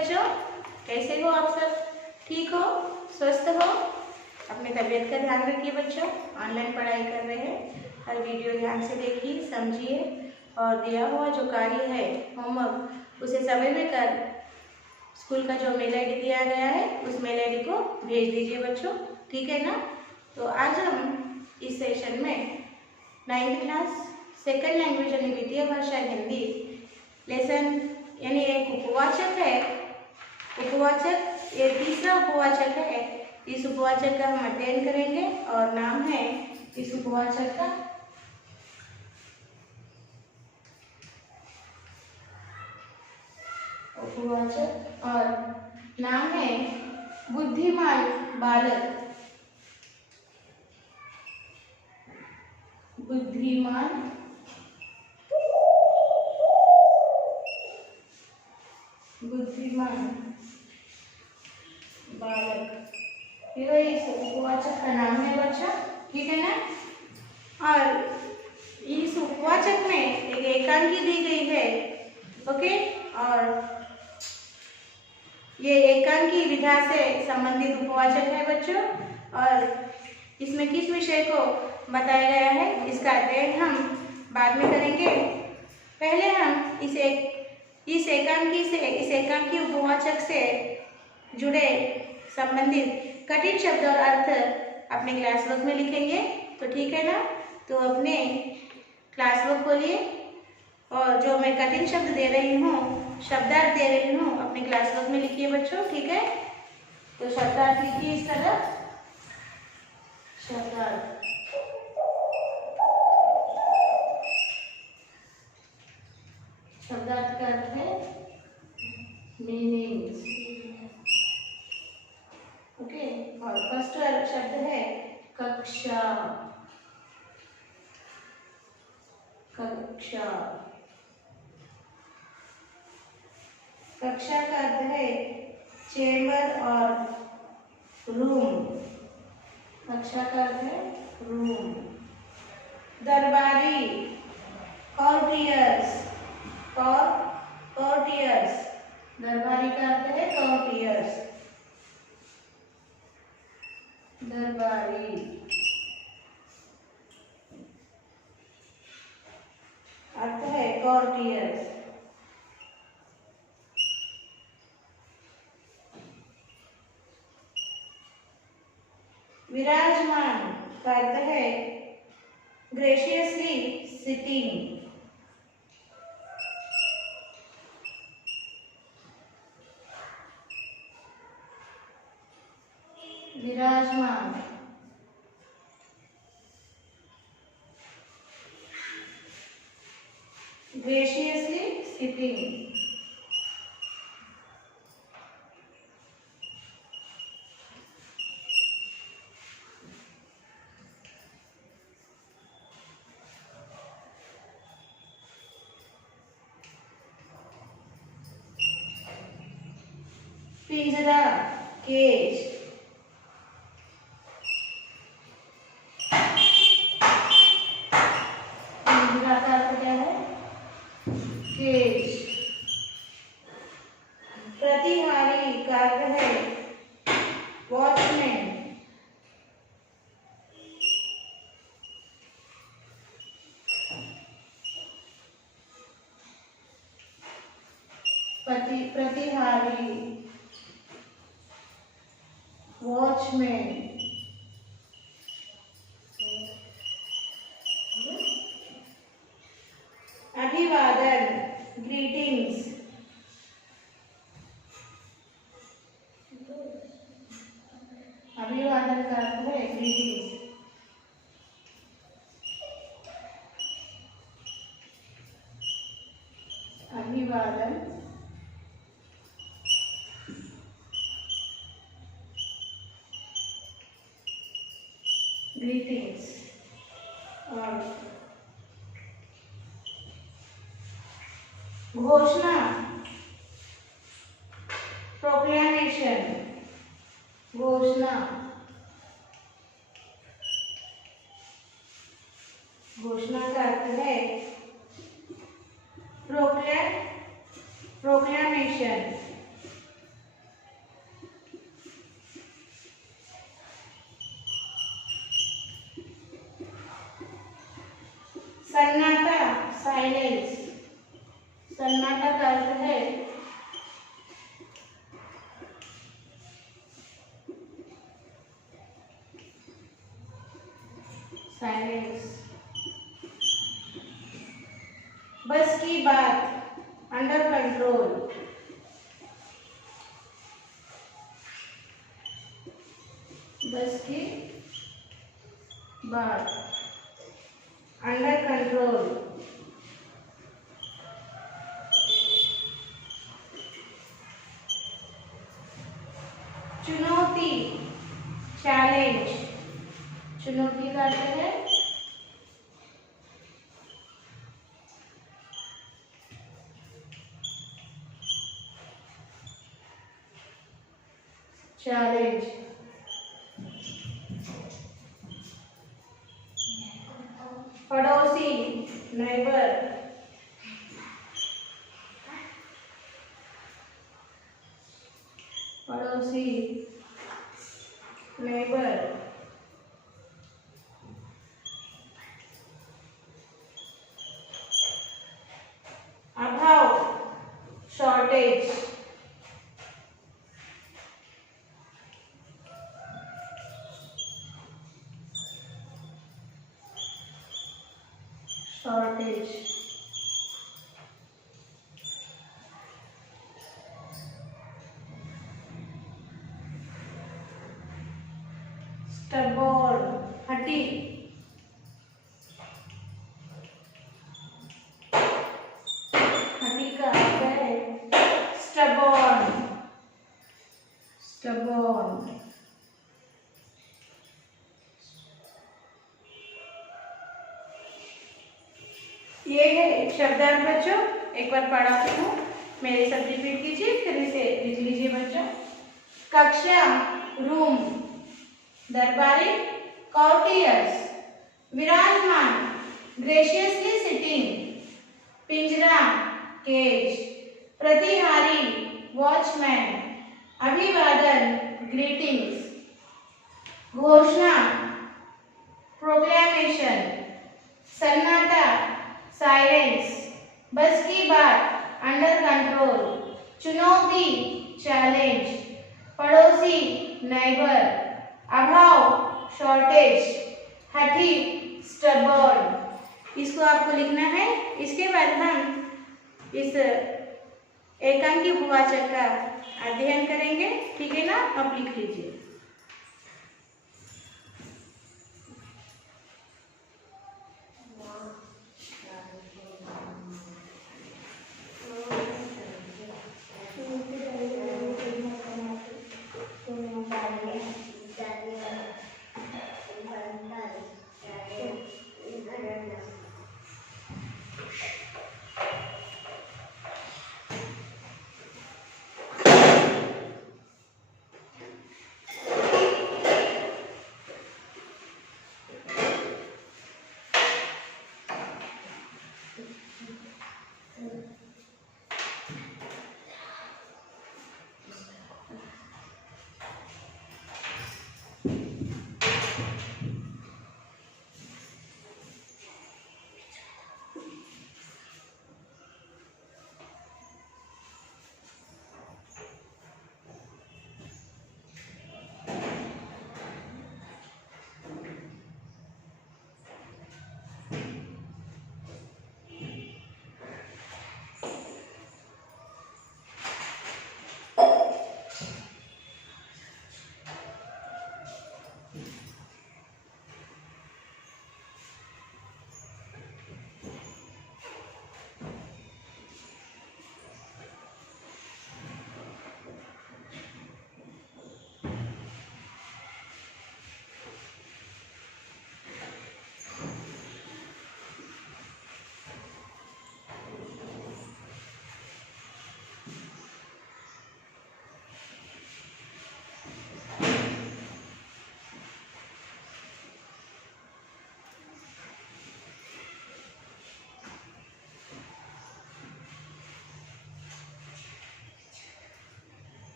बच्चों, कैसे हो आप सब? ठीक हो, स्वस्थ हो? अपनी तबीयत का ध्यान रखिए बच्चों। ऑनलाइन पढ़ाई कर रहे हैं, हर वीडियो ध्यान से देखिए, समझिए और दिया हुआ जो कार्य है होमवर्क उसे समय में कर स्कूल का जो मेल आई डी दिया गया है उस मेल आई डी को भेज दीजिए बच्चों, ठीक है ना? तो आज हम इस सेशन में 9th क्लास सेकंड लैंग्वेज यानी द्वितीय भाषा हिंदी लेसन यानी एक उपवाचक है। उपवाचक ये तीसरा उपवाचक है। इस उपवाचक का हम अध्ययन करेंगे और नाम है इस उपवाचक का उपवाचक और नाम है बुद्धिमान बालक। बुद्धिमान बालक, ये इस उपवाचक का नाम है बच्चा, ठीक है ना? और इस उपवाचक में एक एकांकी दी गई है, ओके? और ये एकांकी विधा से संबंधित उपवाचक है बच्चों और इसमें किस विषय को बताया गया है इसका अध्ययन हम बाद में करेंगे। पहले हम इस एकांकी उपवाचक से जुड़े संबंधित कठिन शब्द और अर्थ अपने क्लास वर्क में लिखेंगे, तो ठीक है ना? तो अपने क्लास वर्क खोलिए और जो मैं कठिन शब्द दे रही हूँ, शब्दार्थ दे रही हूँ, अपने क्लास वर्क में लिखिए बच्चों, ठीक है? तो शब्दार्थ लिखिए इस तरह। शब्दार्थ का अर्थ है मीनिंग्स, ओके? और फर्स्ट शब्द है कक्षा। कक्षा का अर्थ है चेम्बर और रूम। कक्षा का अर्थ है रूम। दरबारी कॉर्टियर्स। दरबारी का अर्थ है कॉर्टियर्स। दरबारी अर्थ है कॉर्टियर्स। विराजमान का अर्थ है ग्रेशियसली सिटिंग। विराजमान graciously sitting। पिंजरा केज। पिंजरा का अर्थ क्या है? केज। प्रतिहारी का अर्थ है वॉचमैन। प्रतिहारी वॉचमैन। अभिवादन ग्रीटिंग्स। अभिवादन का अर्थ है ग्रीटिंग्स। अभिवादन ग्रीटिंग्स। और घोषणा प्रोक्लेमेशन। घोषणा का अर्थ है प्रोक्लेमेशन। सन्नाटा, साइलेंस। सन्नाटा का अर्थ है साइलेंस। बस की बात, अंडर कंट्रोल। बस की बात, अंडर कंट्रोल। चुनौती, चैलेंज। चुनौती का अर्थ है चैलेंज। पड़ोसी, नेबर। पड़ोसी, नेबर। अभाव, शॉर्टेज। शॉर्टेज। स्टबॉर्न, हटी। हटी का अर्थ है स्टबॉर्न। स्टबॉर्न। ये है एक शब्दार्थ बच्चों, एक बार पढ़ाती हूँ, मेरे साथ रिपीट कीजिए, फिर इसे लिख लीजिए बच्चों। कक्षा, रूम। दरबारी, कॉर्टियर्स। विराजमान, ग्रेशियसली सिटिंग। पिंजरा, केज। प्रतिहारी, वॉचमैन। अभिवादन, ग्रीटिंग्स। घोषणा, प्रोक्लेमेशन। सन्नाटा, साइलेंस। बस की बात, अंडर कंट्रोल। चुनौती, चैलेंज। पड़ोसी, नेबर। अभाव, शॉर्टेज। हठी, स्टबॉर्न। इसको आपको लिखना है। इसके बाद हम इस एकांकी उपवाचक का अध्ययन करेंगे, ठीक है ना? आप लिख लीजिए।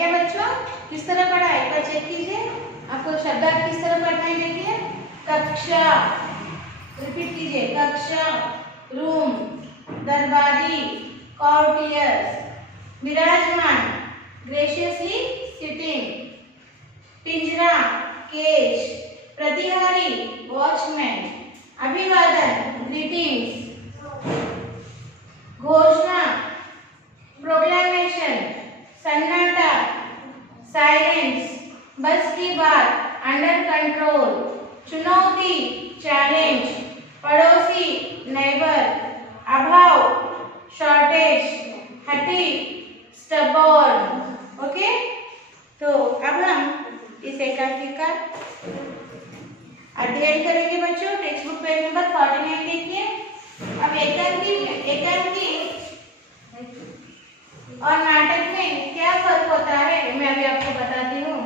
किया बच्चों? किस तरह पढ़ा है? एक बार चेक कीजिए, आपको शब्दार्थ किस तरह पढ़ना है। देखिए, कक्षा, रिपीट कीजिए, कक्षा, रूम, दरबारी, courtiers, विराजमान, graciously sitting, पिंजरा, केज, प्रतिहारी, वॉचमैन, अभिवादन, ग्रीटिंग्स, घोषणा, प्रोक्लेमेशन, सन्नाटा, साइलेंस, बस की बात, अंडर कंट्रोल, चुनौती, चैलेंज, पड़ोसी, नेबर, अभाव, शॉर्टेज, हटी, स्टबॉर्न। ओके, तो अब हम इस एकांकी का अध्ययन करेंगे बच्चों। टेक्स्ट बुक पेज नंबर 49 देखिए। अब एकांकी और नाटक में क्या फर्क होता है मैं अभी आपको बताती हूँ।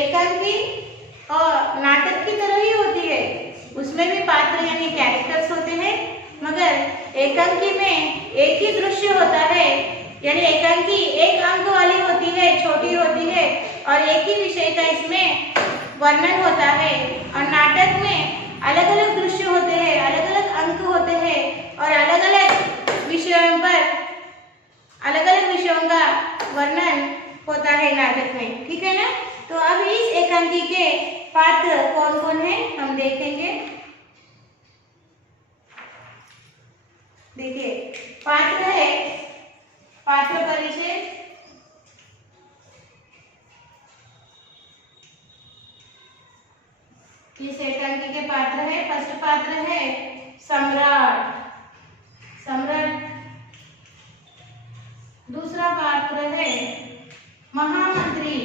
एकांकी और नाटक की तरह ही होती है, उसमें भी पात्र यानी कैरेक्टर्स होते हैं, मगर एकांकी में एक ही दृश्य होता है, यानी एकांकी एक अंक वाली होती है, छोटी होती है और एक ही विषय का इसमें वर्णन होता है। और नाटक में अलग अलग दृश्य होते हैं, अलग अलग अंक होते हैं और अलग अलग विषयों का वर्णन होता है नाटक में, ठीक है ना। तो अब इस एकांकी के पात्र कौन कौन है हम देखेंगे। देखिए, पात्र है, पात्र परिचय, इस एकांकी के पात्र है। फर्स्ट पात्र है सम्राट, सम्राट। दूसरा पात्र है महामंत्री,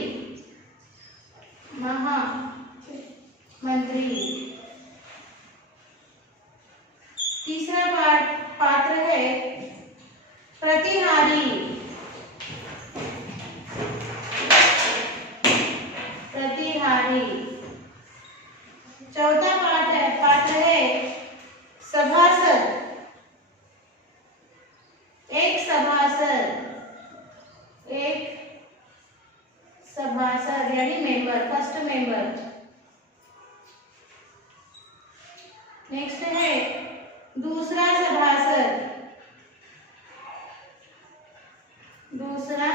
महामंत्री। तीसरा पात्र है प्रतिहारी, प्रतिहारी। चौथा पात्र है सभासद, एक सभासद, एक सभासद यानी मेंबर, फर्स्ट मेंबर। नेक्स्ट है दूसरा सभासद, दूसरा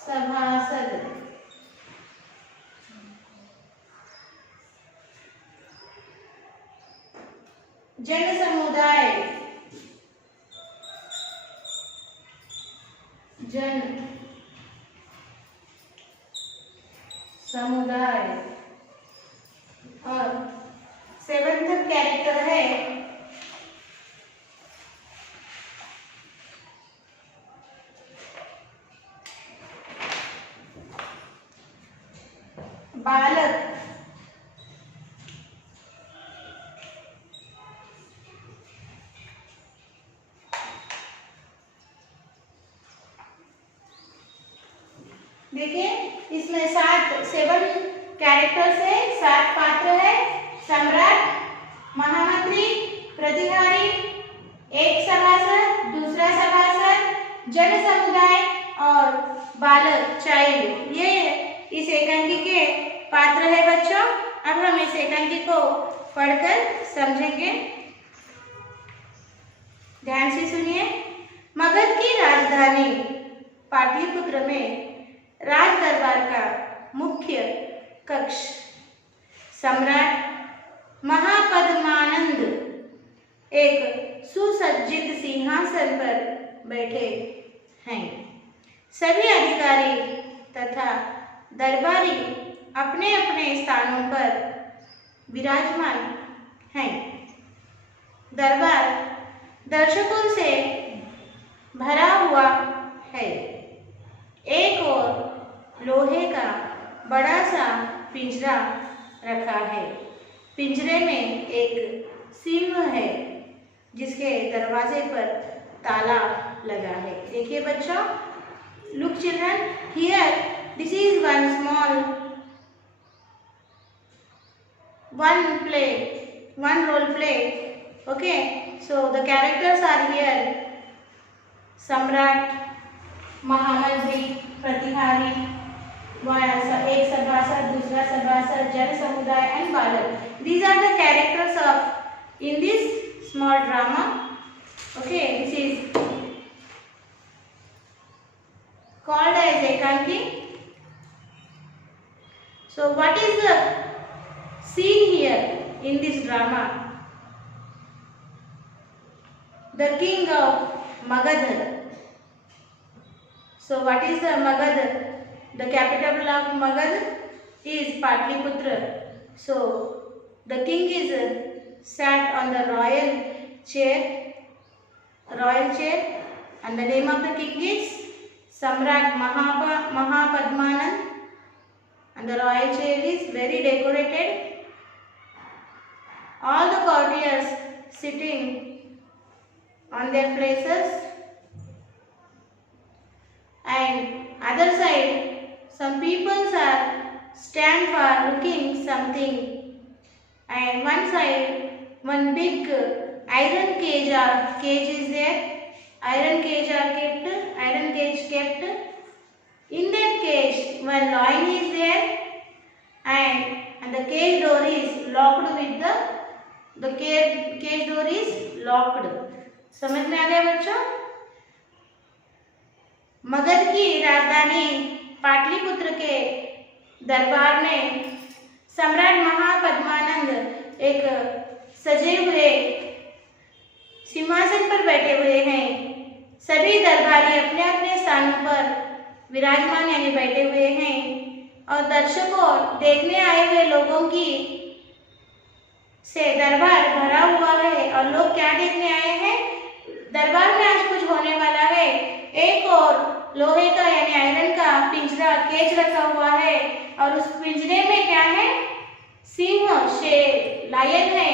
सभासद। जन समुदाय, जन समुदाय। और सेवंथ कैरेक्टर है बालक, देखिए इसमें 7 कैरेक्टर्स है, 7 पात्र है। सम्राट, महामंत्री, प्रतिहारी, एक सभासद, दूसरा सभासद, जन समुदाय और बालक, चाइल्ड। ये इस एकांकी के पात्र है बच्चों। अब हम इस एकांकी को पढ़कर समझेंगे, ध्यान से सुनिए। मगध की राजधानी पाटलिपुत्र में राज दरबार का मुख्य कक्ष सम्राट महापद्मानंद एक सुसज्जित सिंहासन पर बैठे हैं। सभी अधिकारी तथा दरबारी अपने अपने स्थानों पर विराजमान हैं। दरबार दर्शकों से भरा हुआ है। एक और लोहे का बड़ा सा पिंजरा रखा है। पिंजरे में एक सिंह है जिसके दरवाजे पर ताला लगा है। देखिए बच्चों, look children, here This is one small, one role play. Okay, so the characters are here: सम्राट, महामंत्री, प्रतिहारी, एक सभासद, दूसरा सभासद, जन समुदाय एंड बालक. These are the characters of in this small drama. Okay, this is called as Ekanki. So what is the scene here in this drama? The king of Magadha. So what is the Magadha? The capital of Magadha is Patliputra. So the king is sat on the royal chair, and the name of the king is Samrat Mahapadmanand, and the royal chair is very decorated. All the courtiers sitting on their places, and other side some people are stand for looking something, and one side one big iron cage is there. Iron cage kept. In that cage one lion is there, and the cage door is locked with the cage door is locked. समझ में आ गया बच्चों? मगध की राजधानी पाटलिपुत्र के दरबार में सम्राट महापद्मानंद एक सजे हुए सिंहासन पर बैठे हुए हैं. सभी दरबारी अपने अपने स्थानों पर विराजमान यानी बैठे हुए हैं, और दर्शकों देखने आए हुए लोगों की से दरबार भरा हुआ है. और लोग क्या देखने आए हैं? दरबार में आज कुछ होने वाला है. एक और लोहे का यानी आयरन का पिंजरा केज रखा हुआ है, और उस पिंजरे में क्या है? सिंह, शेर, लायन है,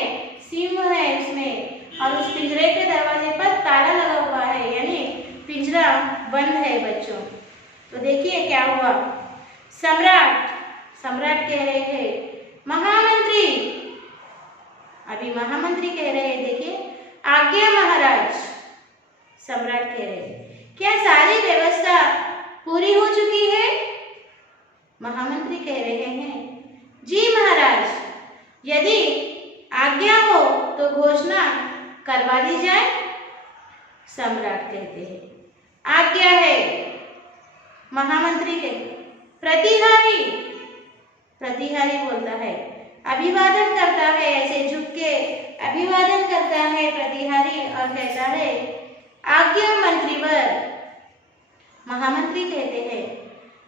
सिंह है उसमें, और उस पिंजरे के दरवाजे पर ताला लगा हुआ है यानी पिंजरा बंद है बच्चों. तो देखिए क्या हुआ. सम्राट कह रहे हैं महामंत्री, अभी महामंत्री कह रहे हैं, देखिए आज्ञा महाराज. सम्राट कह रहे हैं क्या सारी व्यवस्था पूरी हो चुकी है? महामंत्री कह रहे हैं जी महाराज, यदि आज्ञा हो तो घोषणा करवा दी जाए. सम्राट कहते हैं आज्ञा है. महामंत्री कहते प्रतिहारी बोलता है, अभिवादन करता है, ऐसे झुक के अभिवादन करता है प्रतिहारी और कहता है आज्ञा मंत्रीवर. महामंत्री कहते हैं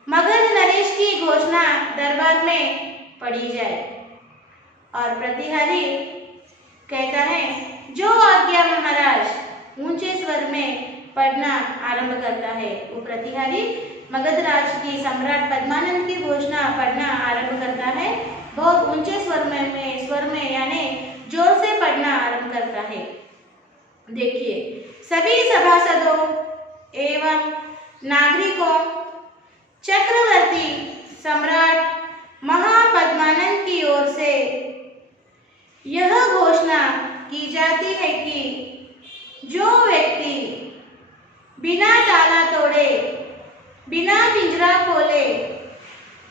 मगध नरेश की घोषणा दरबार में पढ़ी जाए. और प्रतिहारी कहता है जो आज्ञा महाराज. ऊंचे स्वर में पढ़ना आरंभ करता है. वो प्रतिहारी मगध राज की सम्राट पद्मानंद की घोषणा पढ़ना आरंभ करता है. बहुत ऊंचे स्वर में यानी जोर से पढ़ना आरंभ करता है. देखिए सभी सभासदों एवं नागरिकों चक्रवर्ती सम्राट महापद्मानंद की ओर से यह घोषणा की जाती है कि जो व्यक्ति बिना ताला तोड़े, बिना पिंजरा खोले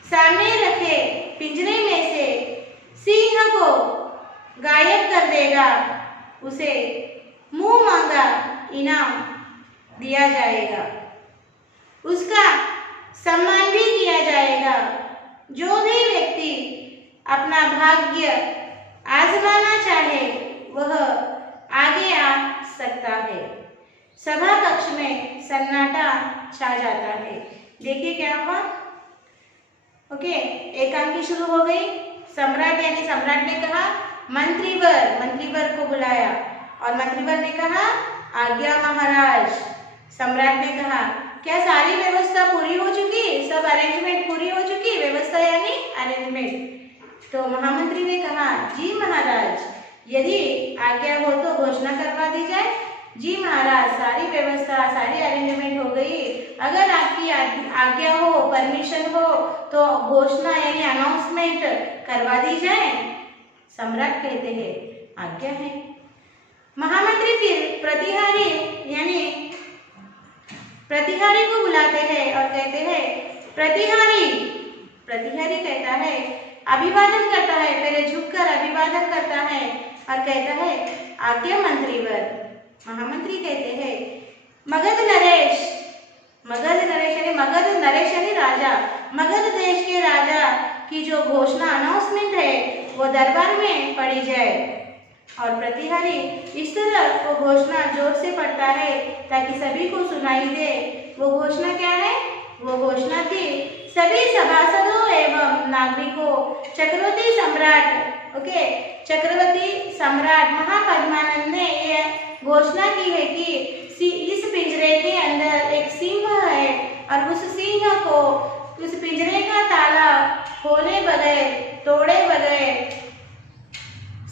सामने रखे पिंजरे में से सिंह को गायब कर देगा, उसे मुंह मांगा इनाम दिया जाएगा. उसका सम्मान भी किया जाएगा. जो भी व्यक्ति अपना भाग्य आजमाना चाहे वह आगे आ सकता है. सभा कक्ष में सन्नाटा छा जाता है. देखिए क्या हुआ. ओके, एकांकी शुरू हो गई. सम्राट यानी सम्राट ने कहा मंत्रीवर को बुलाया, और मंत्रीवर ने कहा आज्ञा महाराज. सम्राट ने कहा क्या सारी व्यवस्था पूरी हो चुकी? सब अरेंजमेंट पूरी हो चुकी? व्यवस्था यानी अरेंजमेंट. तो महामंत्री ने कहा जी महाराज, यदि आज्ञा हो तो घोषणा करवा दी जाए. जी महाराज, सारी व्यवस्था सारी अरेंजमेंट हो गई, अगर आपकी आज्ञा हो, परमिशन हो तो घोषणा यानी अनाउंसमेंट करवा दी जाए। सम्राट कहते हैं आज्ञा है। महामंत्री फिर प्रतिहारी यानी प्रतिहारी को बुलाते हैं और कहते हैं प्रतिहारी। प्रतिहारी कहता है, अभिवादन करता है, पहले झुककर अभिवादन करता है और कहता है आज्ञा मंत्रीवर। महामंत्री कहते हैं मगध नरेश। मगध नरेश यानी राजा, मगध देश के राजा की जो घोषणा अनाउंसमेंट है वो दरबार में पढ़ी जाए। और प्रतिहारी इस तरह वो घोषणा जोर से पढ़ता है ताकि सभी को सुनाई दे। वो घोषणा क्या है? वो घोषणा थी सभी सभासदों एवं नागरिकों चक्रवर्ती सम्राट चक्रवर्ती सम्राट महापद्मानंद ने यह घोषणा की है कि इस पिंजरे के अंदर एक सिंह है और उस सिंह को उस पिंजरे का ताला खोले बगैर, तोड़े बगैर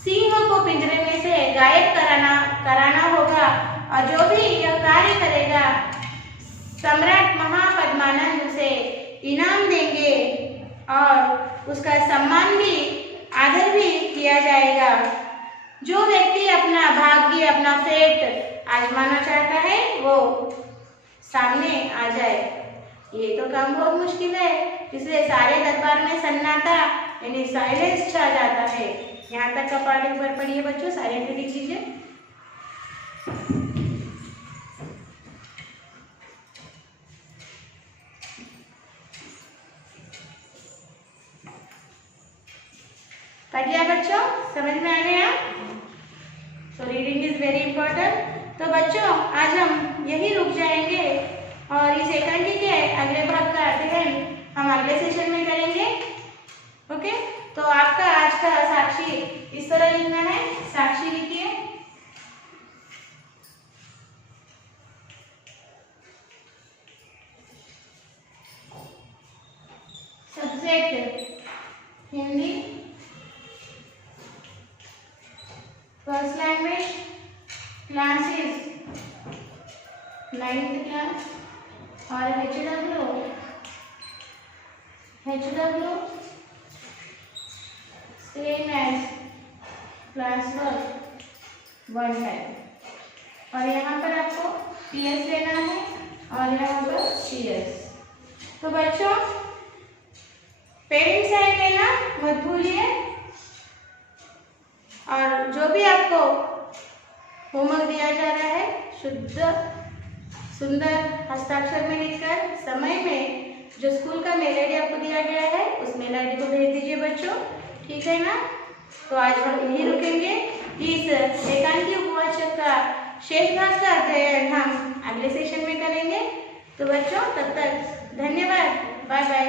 सिंह को पिंजरे में से गायब कराना होगा। और जो भी यह कार्य करेगा सम्राट महापद्मानंद उसे इनाम देंगे और उसका सम्मान भी, आदर भी किया जाएगा। जो व्यक्ति अपना भाग्य, अपना फेट आजमाना चाहता है वो सामने आ जाए। ये तो काम बहुत मुश्किल है, इसलिए सारे दरबार में सन्नाटा यानी साइलेंस छा जाता है। यहाँ तक का पाठ एक बार पढ़िए बच्चों, साइलेंट रीडिंग कीजिए। पढ़ लिया बच्चों? समझ में आ गया? तो रीडिंग इज वेरी इंपॉर्टेंट। तो बच्चों आज हम यही रुक जाएंगे और इस एकांकी के अगले भाग का अध्ययन हम अगले सेशन में करेंगे। ओके, तो आपका आज का साक्षी इस तरह लिखना है। साक्षी लिखिए। Subject Hindi, first language, classes 9th class और HW सेम एज क्लास 1 है। और यहाँ पर आपको PS लेना है और यहाँ पर CS। तो बच्चों पेरेंट्स साइन लेना मत भूलिए और जो भी आपको होमवर्क दिया जा रहा है शुद्ध सुंदर हस्ताक्षर में लिखकर समय में जो स्कूल का मेल आईडी आपको दिया गया है उस मेल आईडी को भेज दीजिए बच्चों। ठीक है ना? तो आज हम यही रुकेंगे। इस एकांकी उपवाचक का शेष भाग का अध्ययन हम अगले सेशन में करेंगे। तो बच्चों तब तक धन्यवाद, बाय बाय।